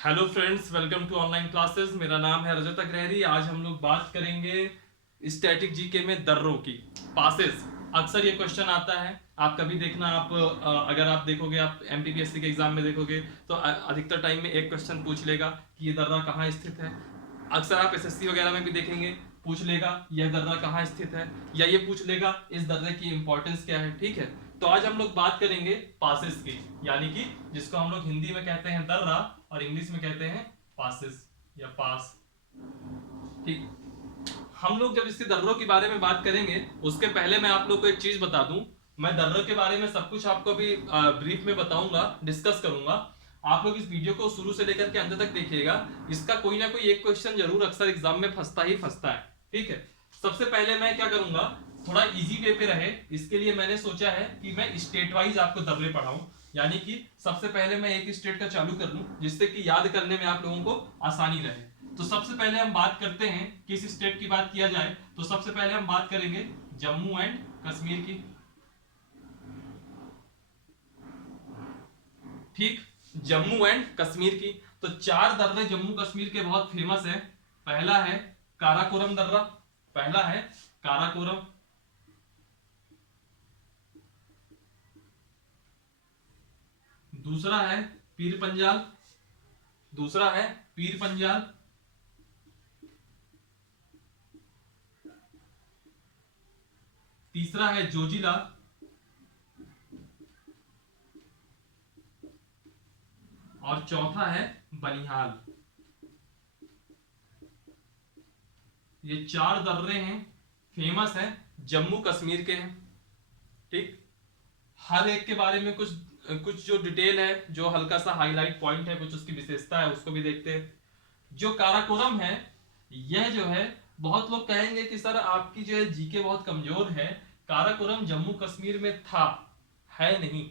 Hello friends, welcome to online classes. मेरा नाम है रजत अग्रहरी। आज हम लोग बात करेंगे स्टैटिक जीके में दर्रों की, पासेस। अक्सर ये क्वेश्चन आता है, आप कभी देखना, आप अगर आप देखोगे, आप एमपीपीएससी के एग्जाम में देखोगे तो अधिकतर टाइम में एक क्वेश्चन पूछ लेगा कि ये दर्रा कहाँ स्थित है। अक्सर आप एसएससी वगैरह में भी देखेंगे, पूछ लेगा यह दर्रा कहाँ स्थित है, या ये पूछ लेगा इस दर्रे की इंपॉर्टेंस क्या है। ठीक है, तो आज हम लोग बात करेंगे पासेस की, यानी कि जिसको हम लोग हिंदी में कहते हैं दर्रा और इंग्लिश में कहते हैं पासेस या पास। ठीक, हम लोग जब इसके दर्रों के बारे में बात करेंगे उसके पहले मैं आप लोग को एक चीज बता दूं। मैं दर्रों के बारे में सब कुछ आपको भी ब्रीफ में बताऊंगा, डिस्कस करूंगा। आप लोग इस वीडियो को शुरू से लेकर के अंत तक देखिएगा। इसका कोई ना कोई एक क्वेश्चन जरूर अक्सर एग्जाम में फंसता ही फंसता है। ठीक है, सबसे पहले मैं क्या करूंगा, थोड़ा इजी वे पे रहे इसके लिए मैंने सोचा है कि मैं स्टेट वाइज आपको दर्रे पढ़ाऊं। यानी कि सबसे पहले मैं एक स्टेट का चालू कर लूं जिससे कि याद करने में आप लोगों को आसानी रहे। तो सबसे पहले हम बात करते हैं, किस स्टेट की बात किया जाए तो सबसे पहले हम बात करेंगे जम्मू एंड कश्मीर की। ठीक, जम्मू एंड कश्मीर की। तो चार दर्रे जम्मू कश्मीर के बहुत फेमस है। पहला है काराकोरम दर्रा, पहला है काराकोरम। दूसरा है पीर पंजाल, दूसरा है पीर पंजाल। तीसरा है जोजिला, और चौथा है बनिहाल। ये चार दर्रे हैं, फेमस हैं, जम्मू कश्मीर के हैं। ठीक, हर एक के बारे में कुछ कुछ जो डिटेल है, जो हल्का सा हाईलाइट पॉइंट है, कुछ उसकी विशेषता है, उसको भी देखते हैं। जो काराकोरम है, यह जो है, बहुत लोग कहेंगे कि सर आपकी जो है जीके बहुत कमजोर है, काराकोरम जम्मू कश्मीर में था, है नहीं।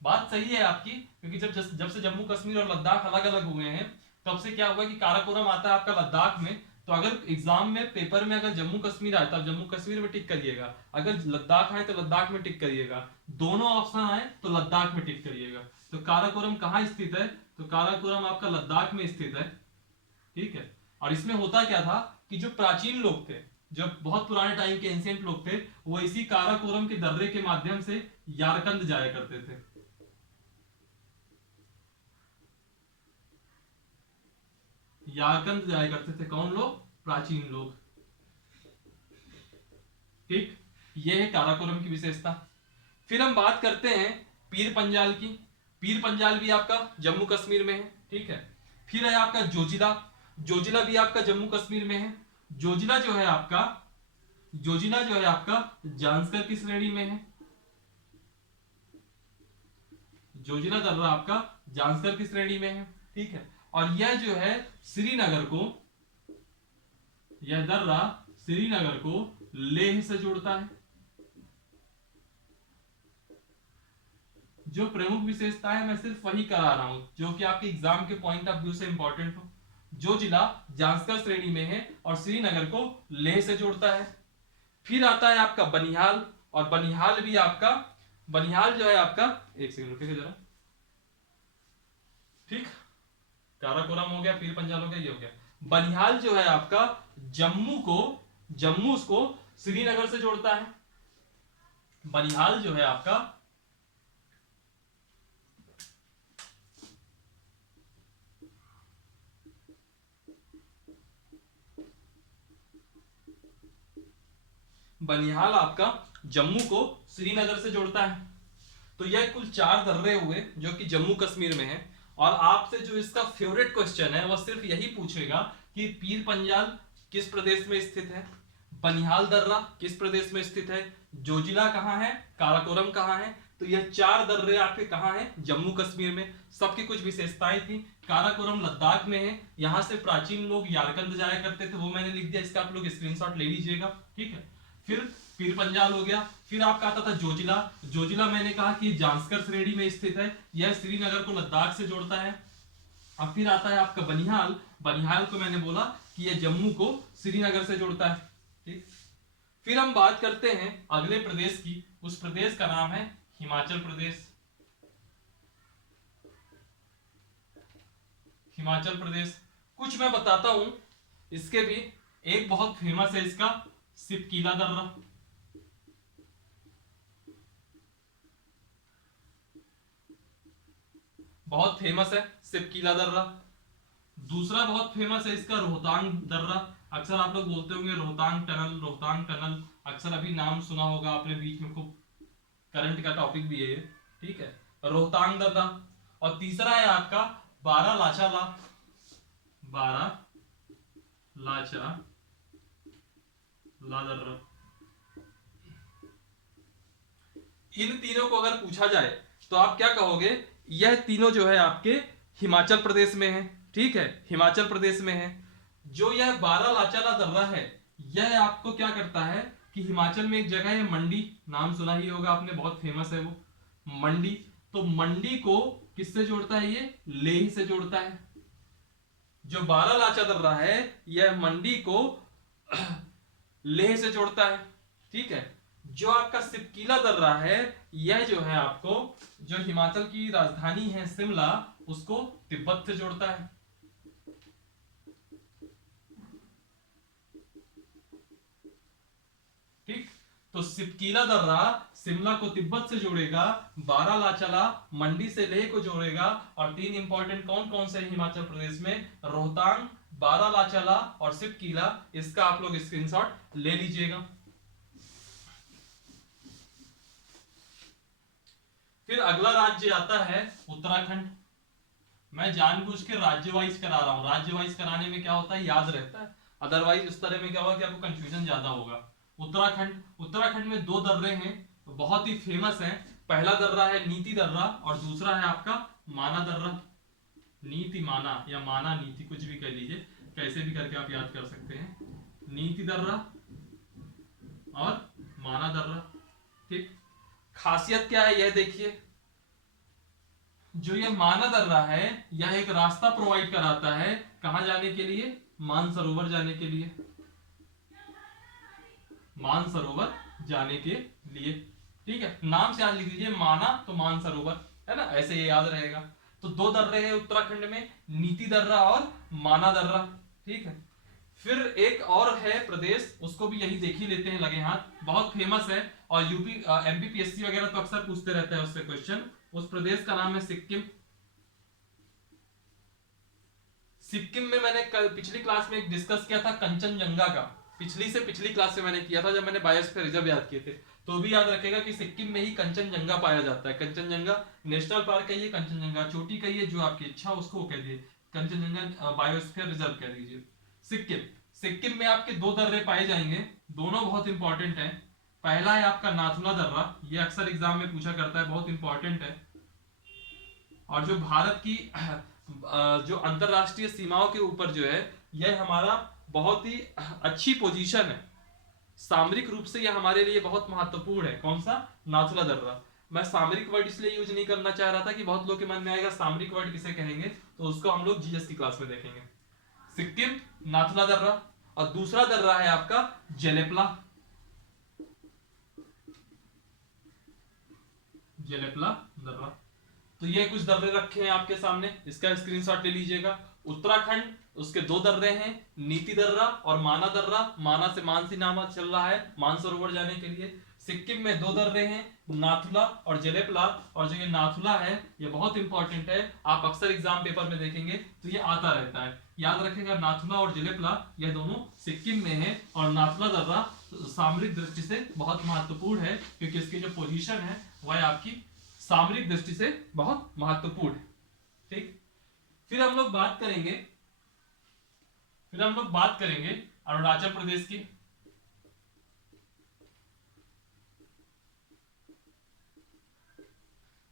बात सही है आपकी, क्योंकि जब से जम्मू कश्मीर और लद्दाख अलग अलग हुए हैं तब से क्या हुआ कि काराकोरम आता है आपका लद्दाख में। तो अगर एग्जाम में पेपर में अगर जम्मू कश्मीर आए तो आप जम्मू कश्मीर में टिक करिएगा, अगर लद्दाख आए तो लद्दाख में टिक करिएगा, दोनों ऑप्शन आए तो लद्दाख में टिक करिएगा। तो काराकोरम कहाँ स्थित है, तो काराकोरम आपका लद्दाख में स्थित है। ठीक है, और इसमें होता क्या था कि जो प्राचीन लोग थे, जो बहुत पुराने टाइम के एंशिएंट लोग थे, वो इसी काराकोरम के दर्रे के माध्यम से यारकंद जाया करते थे। यारकंद जाया करते थे कौन लोग, प्राचीन लोग। ठीक, ये है काराकोरम की विशेषता। फिर हम बात करते हैं पीर पंजाल की। पीर पंजाल भी आपका जम्मू कश्मीर में है। ठीक है, फिर है आपका जोजिला। जोजिला भी आपका जम्मू कश्मीर में है। जोजिला जो है आपका, जोजिला जो है आपका जांस्कर की श्रेणी में है। जोजिला दर्रा आपका जांस्कर की श्रेणी में है। ठीक है, और यह जो है श्रीनगर को, यह दर्रा श्रीनगर को लेह से जोड़ता है। जो प्रमुख विशेषता है मैं सिर्फ वही करा रहा हूं जो कि आपके एग्जाम के पॉइंट ऑफ व्यू से इंपॉर्टेंट हो। जो जिला जांस्कर श्रेणी में है और श्रीनगर को लेह से जोड़ता है। फिर आता है आपका बनिहाल, और बनिहाल भी आपका, बनिहाल जो है आपका, एक सेकंड रुकिए जरा। ठीक, काराकोरम हो गया, पीर पंजाल हो गया, ये हो गया। बनिहाल जो है आपका जम्मू को, जम्मू को श्रीनगर से जोड़ता है। बनिहाल जो है आपका, बनिहाल आपका जम्मू को श्रीनगर से जोड़ता है। तो यह कुल चार दर्रे हुए जो कि जम्मू कश्मीर में है। और आपसे जो इसका फेवरेट क्वेश्चन है वह सिर्फ यही पूछेगा कि पीर पंजाल किस प्रदेश में स्थित है, बनिहाल दर्रा किस प्रदेश में स्थित है, जोजिला कहाँ है, काराकोरम कहाँ है। तो यह चार दर्रे आपके कहाँ हैं, जम्मू कश्मीर में। सबकी कुछ विशेषताएं थी। काराकोरम लद्दाख में है, यहां से प्राचीन लोग यारकंद जाया करते थे, वो मैंने लिख दिया, इसका आप लोग स्क्रीनशॉट ले लीजिएगा। ठीक है, फिर पीर पंजाल हो गया। फिर आपका आता था जोजिला। जोजिला मैंने कहा कि जांस्कर श्रेणी में स्थित है, यह श्रीनगर को लद्दाख से जोड़ता है। अब फिर आता है आपका बनिहाल। बनिहाल को मैंने बोला कि यह जम्मू को श्रीनगर से जोड़ता है। ठीक, फिर हम बात करते हैं अगले प्रदेश की। उस प्रदेश का नाम है हिमाचल प्रदेश। हिमाचल प्रदेश। कुछ मैं बताता हूं इसके भी। एक बहुत फेमस है इसका, सिपकीला दर्रा। बहुत फेमस है सिपकीला दर्रा। दूसरा बहुत फेमस है इसका रोहतांग दर्रा। अक्सर आप लोग बोलते होंगे रोहतांग टनल, रोहतांग टनल। अक्सर अभी नाम सुना होगा आपने, बीच में खूब करंट का टॉपिक भी है ये, ठीक है, रोहतांग दर्रा। और तीसरा है आपका बारा लाचा ला, बारा लाचा ला दर्रा। इन तीनों को अगर पूछा जाए तो आप क्या कहोगे? यह तीनों जो है आपके हिमाचल प्रदेश में है, ठीक है, हिमाचल प्रदेश में है। जो यह बारा लाचाला दर्रा है, यह आपको क्या करता है कि हिमाचल में एक जगह है मंडी, नाम सुना ही होगा आपने, बहुत फेमस है वो मंडी। तो मंडी को किससे जोड़ता है? ये लेह से जोड़ता है। जो बारा लाचा दर्रा है यह मंडी को लेह से जोड़ता है, ठीक है। जो आपका सिपकीला दर्रा है, यह जो है आपको, जो हिमाचल की राजधानी है शिमला, उसको तिब्बत से जोड़ता है। ठीक, तो सिपकीला दर्रा शिमला को तिब्बत से जोड़ेगा, बारालाचाला मंडी से लेह को जोड़ेगा, और तीन इंपॉर्टेंट कौन कौन से हिमाचल प्रदेश में? रोहतांग, बारालाचाला और सिपकीला। इसका आप लोग स्क्रीनशॉट ले लीजिएगा। फिर अगला राज्य आता है उत्तराखंड। मैं जानबूझ के राज्य वाइज करा रहा हूं, राज्य वाइज कराने में क्या होता है, याद रहता है। अदरवाइज इस तरह में क्या होगा कि आपको कंफ्यूजन ज्यादा होगा। उत्तराखंड, उत्तराखंड में दो दर्रे हैं, बहुत ही फेमस हैं। पहला दर्रा है नीति दर्रा और दूसरा है आपका माना दर्रा। नीति माना या माना नीति, कुछ भी कह लीजिए, कैसे भी करके आप याद कर सकते हैं। नीति दर्रा और माना दर्रा, ठीक। खासियत क्या है यह देखिए, जो ये माना दर्रा है यह एक रास्ता प्रोवाइड कराता है, कहां जाने के लिए? मानसरोवर जाने के लिए, मानसरोवर जाने के लिए, ठीक है। नाम से याद लिख लीजिए, माना तो मानसरोवर, है ना, ऐसे ये याद रहेगा। तो दो दर्रे हैं उत्तराखंड में, नीति दर्रा और माना दर्रा, ठीक है। फिर एक और है प्रदेश, उसको भी यही देख ही लेते हैं लगे हाथ, बहुत फेमस है और यूपी एमपीपीएससी वगैरह तो अक्सर पूछते रहते हैं उससे क्वेश्चन। उस प्रदेश का नाम है सिक्किम। सिक्किम में मैंने पिछली क्लास में डिस्कस किया था कंचनजंगा का, पिछली से पिछली क्लास में मैंने किया था जब मैंने बायोस्फीयर रिजर्व याद किए थे। तो भी याद रखेगा कि सिक्किम में ही कंचनजंगा पाया जाता है। कंचनजंगा नेशनल पार्क कहिए, कंचनजंगा चोटी कहिए, जो आपकी इच्छा उसको कह दिए, कंचनजंगा बायोस्फीयर रिजर्व कह दीजिए। सिक्किम, सिक्किम में आपके दो दर्रे पाए जाएंगे, दोनों बहुत इंपॉर्टेंट है। पहला है आपका नाथुला दर्रा, ये अक्सर एग्जाम में पूछा करता है, बहुत इंपॉर्टेंट है। और जो भारत की जो अंतरराष्ट्रीय सीमाओं के ऊपर जो है, यह हमारा बहुत ही अच्छी पोजीशन है, सामरिक रूप से यह हमारे लिए बहुत महत्वपूर्ण है। कौन सा? नाथुला दर्रा। मैं सामरिक वर्ड इसलिए यूज नहीं करना चाह रहा था कि बहुत लोग के मन में आएगा सामरिक वर्ड किसे कहेंगे, तो उसको हम लोग जीएस की क्लास में देखेंगे। सिक्किम, नाथुला दर्रा, और दूसरा दर्रा है आपका जेलेपला, जेलेपला दर्रा। तो ये कुछ दर्रे रखे हैं आपके सामने, इसका स्क्रीनशॉट ले लीजिएगा। उत्तराखंड, उसके दो दर्रे हैं, नीति दर्रा और माना दर्रा। माना से मानसी नामा चल रहा है, मानसरोवर जाने के लिए। सिक्किम में दो दर्रे हैं, नाथुला और जेलेपला। और जो ये नाथुला है ये बहुत इंपॉर्टेंट है, आप अक्सर एग्जाम पेपर में देखेंगे तो ये आता रहता है, याद रखेगा। नाथुला और जेलेपला यह दोनों सिक्किम में है, और नाथुला दर्रा सामरिक दृष्टि से बहुत महत्वपूर्ण है, क्योंकि इसकी जो पोजीशन है वह आपकी सामरिक दृष्टि से बहुत महत्वपूर्ण है, ठीक। फिर हम लोग बात करेंगे, अरुणाचल प्रदेश की।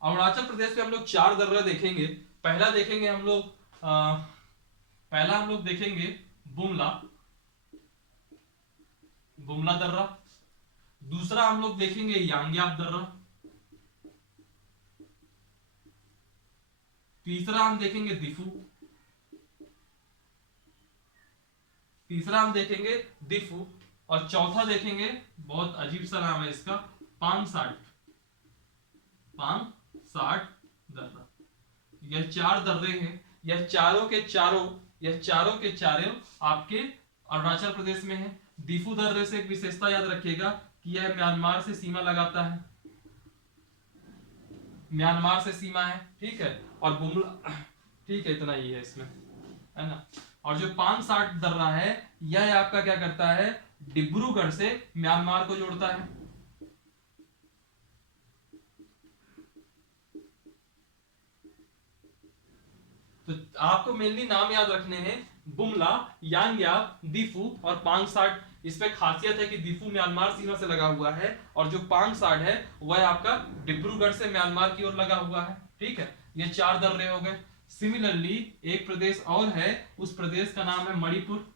अरुणाचल प्रदेश में हम लोग चार दर्रा देखेंगे। पहला देखेंगे हम लोग बुमला, बुमला दर्रा। दूसरा हम लोग देखेंगे यांग्याप दर्रा। तीसरा हम देखेंगे दिफू, और चौथा देखेंगे, बहुत अजीब सा नाम है इसका, पांगसाट दर्रा। यह चार दर्रे हैं यह चारों के चारों आपके अरुणाचल प्रदेश में है। दीफू दर्रे से एक विशेषता याद रखिएगा कि यह म्यांमार से सीमा लगाता है, म्यांमार से सीमा है, ठीक है। और बुमला, ठीक है, इतना ही है इसमें, है ना। और जो 560 दर्रा है यह आपका क्या करता है, डिब्रूगढ़ से म्यांमार को जोड़ता है। तो आपको मेनली नाम याद रखने हैं, बुमला, यांग्याप, दीफू और पांगसाट। इसमें खासियत है कि दीफू म्यांमार सीमा से लगा हुआ है और जो पांगसाट है वह आपका डिब्रूगढ़ से म्यांमार की ओर लगा हुआ है, ठीक है। ये 4 दर्रे हो गए। सिमिलरली एक प्रदेश और है, उस प्रदेश का नाम है मणिपुर।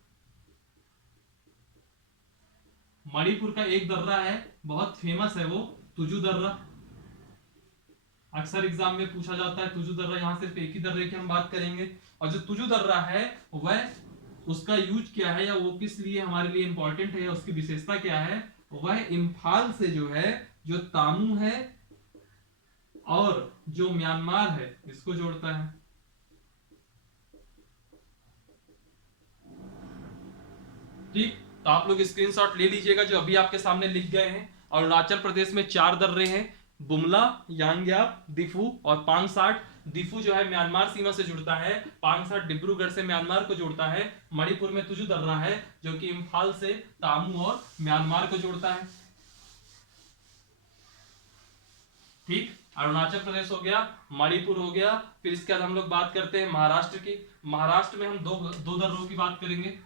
मणिपुर का एक दर्रा है, बहुत फेमस है वो, तुजू दर्रा। अक्सर एग्जाम में पूछा जाता है तुजू दर्रा, यहां सिर्फ एक ही दर्रे की हम बात करेंगे। और जो तुजू दर्रा है वह, उसका यूज क्या है या वो किस लिए हमारे लिए इंपॉर्टेंट है या उसकी विशेषता क्या है, वह इम्फाल से जो है, जो तामू है और जो म्यांमार है इसको जोड़ता है। ठीक, तो आप लोग स्क्रीनशॉट ले लीजिएगा जो अभी आपके सामने लिख गए हैं। और अरुणाचल प्रदेश में 4 दर्रे हैं, बुमला, यांग्याप, दीफू और पांगसाट। दीफू जो है म्यांमार सीमा से जुड़ता है, पांगसाट डिब्रूगढ़ से म्यांमार को जोड़ता है। मणिपुर में तुजू दर्रा है जो कि इम्फाल से तामू और म्यांमार को जोड़ता है। ठीक, अरुणाचल प्रदेश हो गया, मणिपुर हो गया। फिर इसके बाद हम लोग बात करते हैं महाराष्ट्र की। महाराष्ट्र में हम दो दर्रों की बात करेंगे।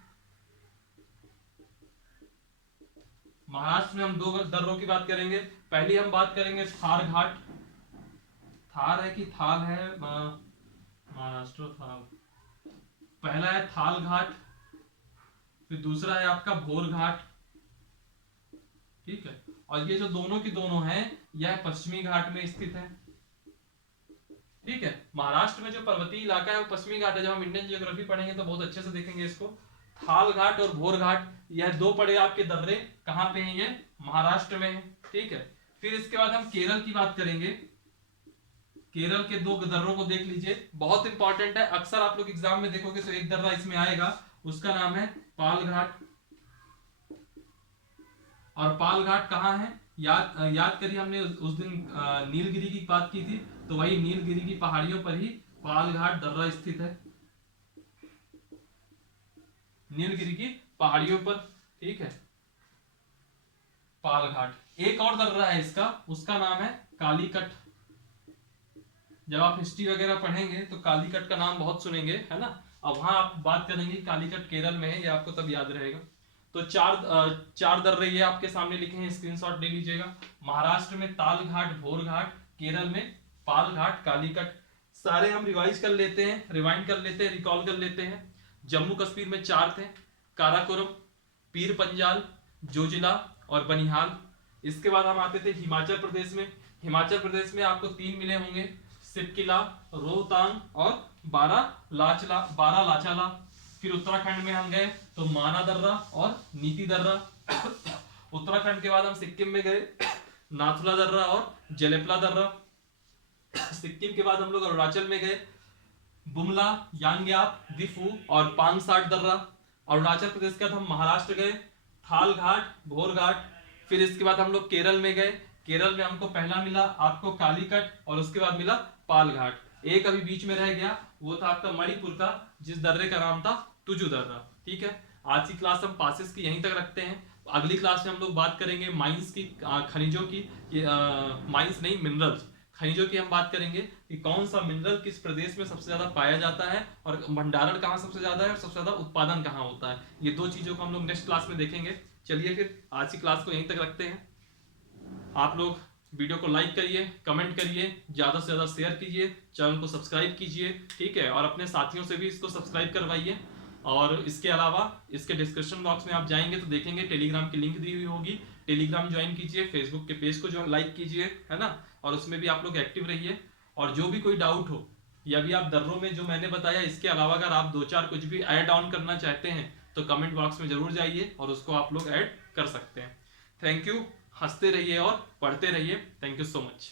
महाराष्ट्र में हम 2 दर्रों की बात करेंगे। पहली हम बात करेंगे थार घाट। थार है कि थाल है, महाराष्ट्र थाल। पहला है थाल घाट, फिर दूसरा है आपका भोर घाट, ठीक है। और ये जो दोनों की दोनों हैं यह पश्चिमी घाट में स्थित है, ठीक है। महाराष्ट्र में जो पर्वतीय इलाका है वो पश्चिमी घाट है। जब हम इंडियन ज्योग्राफी पढ़ेंगे तो बहुत अच्छे से देखेंगे इसको। थाल घाट और भोर घाट, यह 2 पड़े आपके दर्रे, कहां पे हैं ये, महाराष्ट्र में है, ठीक है। फिर इसके बाद हम केरल की बात करेंगे। केरल के 2 दर्रों को देख लीजिए, बहुत इंपॉर्टेंट है, अक्सर आप लोग एग्जाम में देखोगे तो एक दर्रा इसमें आएगा, उसका नाम है पाल घाट। और पाल घाट कहाँ है, याद करिए, हमने उस दिन नीलगिरी की बात की थी, तो वही नीलगिरी की पहाड़ियों पर ही पाल घाट दर्रा स्थित है, नीलगिरी की पहाड़ियों पर, ठीक है, पाल घाट। एक और दर्रा है इसका, उसका नाम है कालीकट। जब आप हिस्ट्री वगैरह पढ़ेंगे तो कालीकट का नाम बहुत सुनेंगे, है ना। अब वहां आप बात करेंगे कालीकट केरल में है, ये आपको तब याद रहेगा। तो 4 दर्रे ये आपके सामने लिखे हैं, स्क्रीनशॉट ले लीजिएगा। महाराष्ट्र में ताल घाट, भोर घाट, केरल में पाल घाट, कालीकट। सारे हम रिवाइज कर लेते हैं, रिवाइंड कर लेते हैं, रिकॉल कर लेते हैं। जम्मू कश्मीर में 4 थे, काराकोरम, पीर पंजाल, जोजिला और बनिहाल। इसके बाद हम आते थे हिमाचल प्रदेश में। हिमाचल प्रदेश में आपको 3 मिले होंगे, सिपकिला, रोहतांग और बारालाचाला। फिर उत्तराखंड में हम गए तो माना दर्रा और नीति दर्रा। उत्तराखंड के बाद हम सिक्किम में गए, नाथुला दर्रा और जलेपला दर्रा। सिक्किम के बाद हम लोग अरुणाचल में गए, बुमला, यांग्याप, दीफू और पांगसाट दर्रा। अरुणाचल प्रदेश के बाद हम महाराष्ट्र गए, थाल घाट, भोर घाट। फिर इसके बाद हम लोग केरल में गए, केरल में हमको पहला मिला आपको कालीकट और उसके बाद मिला पाल घाट। एक अभी बीच में रह गया, वो था आपका मणिपुर का, जिस दर्रे का नाम था तुजू दर्रा, ठीक है। आज की क्लास हम पासेस की यहीं तक रखते हैं। अगली क्लास में हम लोग बात करेंगे माइंस की, खनिजों की, माइंस नहीं, मिनरल्स, खनिजों की हम बात करेंगे कि कौन सा मिनरल किस प्रदेश में सबसे ज्यादा पाया जाता है और भंडारण कहाँ सबसे ज्यादा है और सबसे ज्यादा उत्पादन कहाँ होता है। ये 2 चीजों को हम लोग नेक्स्ट क्लास में देखेंगे। चलिए फिर आज की क्लास को यहीं तक रखते हैं। आप लोग वीडियो को लाइक करिए, कमेंट करिए, ज्यादा से ज्यादा शेयर कीजिए, चैनल को सब्सक्राइब कीजिए, ठीक है। और अपने साथियों से भी इसको सब्सक्राइब करवाइए। और इसके अलावा इसके डिस्क्रिप्शन बॉक्स में आप जाएंगे तो देखेंगे टेलीग्राम की लिंक दी हुई होगी, टेलीग्राम ज्वाइन कीजिए, फेसबुक के पेज को जो लाइक कीजिए, है ना। और उसमें भी आप लोग एक्टिव रहिए। और जो भी कोई डाउट हो या भी आप दर्रों में जो मैंने बताया, इसके अलावा अगर आप 2-4 कुछ भी ऐड ऑन करना चाहते हैं तो कमेंट बॉक्स में जरूर जाइए और उसको आप लोग ऐड कर सकते हैं। थैंक यू, हंसते रहिए और पढ़ते रहिए। Thank you so much.